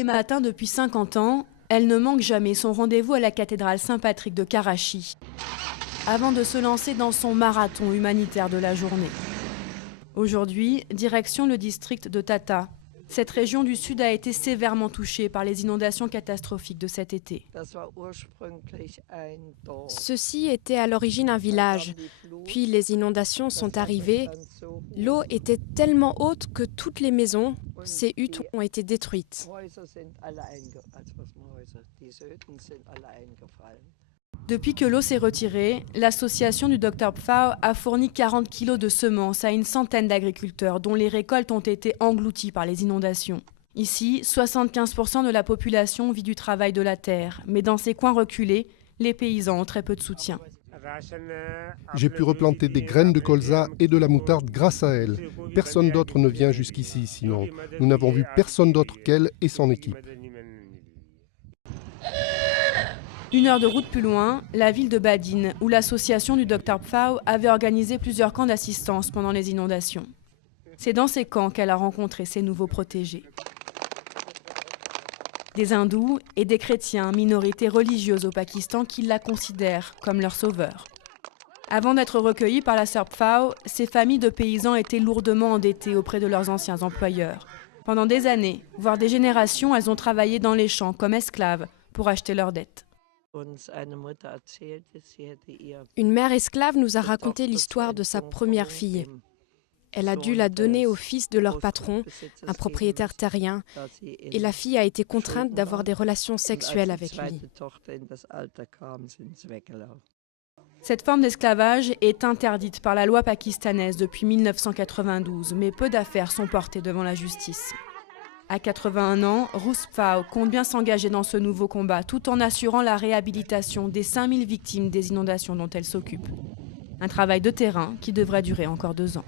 les matins depuis 50 ans, elle ne manque jamais son rendez-vous à la cathédrale Saint-Patrick de Karachi, avant de se lancer dans son marathon humanitaire de la journée. Aujourd'hui, direction le district de Tata. Cette région du sud a été sévèrement touchée par les inondations catastrophiques de cet été. Ceci était à l'origine un village, puis les inondations sont arrivées. L'eau était tellement haute que toutes les maisons, ces huttes ont été détruites. Depuis que l'eau s'est retirée, l'association du Dr Pfau a fourni 40 kilos de semences à une centaine d'agriculteurs dont les récoltes ont été englouties par les inondations. Ici, 75% de la population vit du travail de la terre, mais dans ces coins reculés, les paysans ont très peu de soutien. J'ai pu replanter des graines de colza et de la moutarde grâce à elle. Personne d'autre ne vient jusqu'ici sinon. Nous n'avons vu personne d'autre qu'elle et son équipe. 1 heure de route plus loin, la ville de Badin, où l'association du Dr Pfau avait organisé plusieurs camps d'assistance pendant les inondations. C'est dans ces camps qu'elle a rencontré ses nouveaux protégés. Des hindous et des chrétiens, minorités religieuses au Pakistan, qui la considèrent comme leur sauveur. Avant d'être recueillis par la sœur Pfau, ces familles de paysans étaient lourdement endettées auprès de leurs anciens employeurs. Pendant des années, voire des générations, elles ont travaillé dans les champs comme esclaves pour acheter leurs dettes. Une mère esclave nous a raconté l'histoire de sa première fille. Elle a dû la donner au fils de leur patron, un propriétaire terrien, et la fille a été contrainte d'avoir des relations sexuelles avec lui. Cette forme d'esclavage est interdite par la loi pakistanaise depuis 1992, mais peu d'affaires sont portées devant la justice. À 81 ans, Ruth Pfau compte bien s'engager dans ce nouveau combat, tout en assurant la réhabilitation des 5000 victimes des inondations dont elle s'occupe. Un travail de terrain qui devrait durer encore 2 ans.